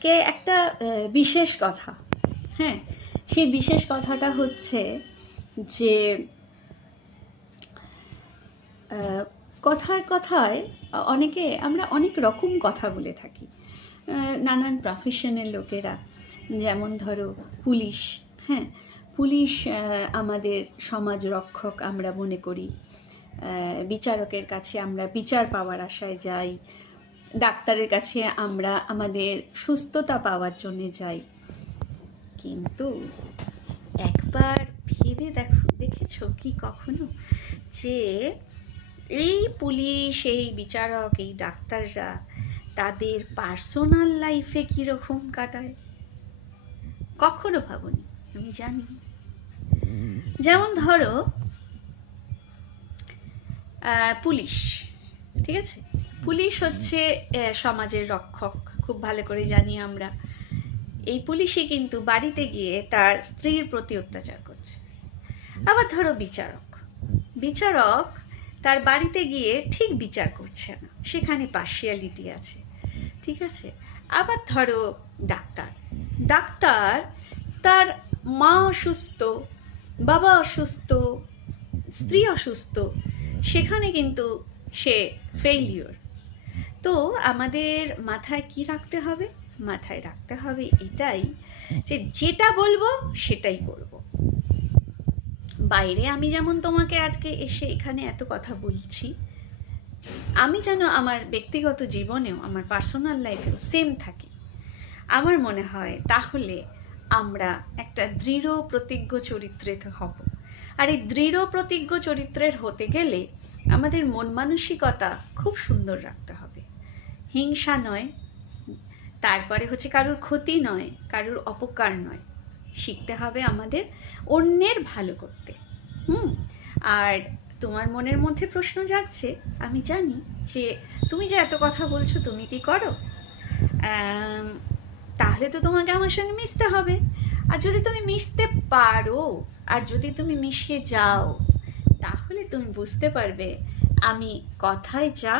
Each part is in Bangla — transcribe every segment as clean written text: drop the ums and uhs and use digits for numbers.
আজকে একটা বিশেষ কথা। হ্যাঁ, সেই বিশেষ কথাটা হচ্ছে যে কথায় কথায় আমরা অনেক রকম কথা বলে থাকি। নানান প্রফেশনের লোকেরা, যেমন ধরো পুলিশ। হ্যাঁ, পুলিশ আমাদের সমাজ রক্ষক আমরা মনে করি। বিচারকের কাছে আমরা বিচার পাওয়ার আশায় যাই, ডাক্তারের কাছে আমরা আমাদের সুস্থতা পাওয়ার জন্য যাই। কিন্তু একবার ভেবে দেখেছো কি কখনো যে এই পুলিশ, এই বিচারক, এই ডাক্তাররা তাদের পার্সোনাল লাইফে কীরকম কাটায়? কখনো ভাবনি, আমি জানি। যেমন ধরো পুলিশ, ঠিক আছে, পুলিশ হচ্ছে সমাজের রক্ষক, খুব ভালো করে জানি আমরা। এই পুলিশই কিন্তু বাড়িতে গিয়ে তার স্ত্রীর প্রতি অত্যাচার করছে। আবার ধরো বিচারক তার বাড়িতে গিয়ে ঠিক বিচার করছে না, সেখানে পার্শিয়ালিটি আছে, ঠিক আছে। আবার ধরো ডাক্তার তার মা অসুস্থ, বাবা অসুস্থ, স্ত্রী অসুস্থ, সেখানে কিন্তু সে ফেইলিওর। তো আমাদের মাথায় কি রাখতে হবে? মাথায় রাখতে হবে এটাই যে যেটা বলবো সেটাই করব। বাইরে আমি যেমন তোমাকে আজকে এসে এখানে এত কথা বলছি, আমি যেন আমার ব্যক্তিগত জীবনেও, আমার পার্সোনাল লাইফেও সেম থাকি। আমার মনে হয় তাহলে আমরা একটা দৃঢ় প্রতিজ্ঞ চরিত্রের হব। আর এই দৃঢ় প্রতিজ্ঞ চরিত্রের হতে গেলে আমাদের মন মানসিকতা খুব সুন্দর রাখতে হবে। হিংসা নয়, তারপরে হচ্ছে কারুর ক্ষতি নয়, কারুর অপকার নয়। শিখতে হবে আমাদের অন্যের ভালো করতে। আর তোমার মনের মধ্যে প্রশ্ন জাগছে, আমি জানি, যে তুমি যে এত কথা বলছো, তুমি কি করো? তাহলে তো তোমাকে আমার সঙ্গে মিশতে হবে। আর যদি তুমি মিশতে পারো, আর যদি তুমি মিশে যাও, তাহলে তুমি বুঝতে পারবে আমি কথায় যা,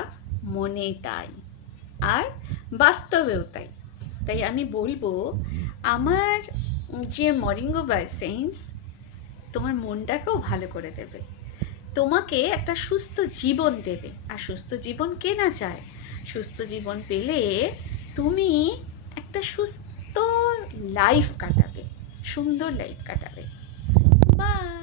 মনে তাই, আর বাস্তবেও তাই। তাই আমি বলবো, আমার যে মরিঙ্গো বায়োসেন্স তোমার মনটাকেও ভালো করে দেবে, তোমাকে একটা সুস্থ জীবন দেবে। আর সুস্থ জীবন কে না চায়? সুস্থ জীবন পেলে তুমি একটা সুস্থ লাইফ কাটাবে, সুন্দর লাইফ কাটাবে। বাই।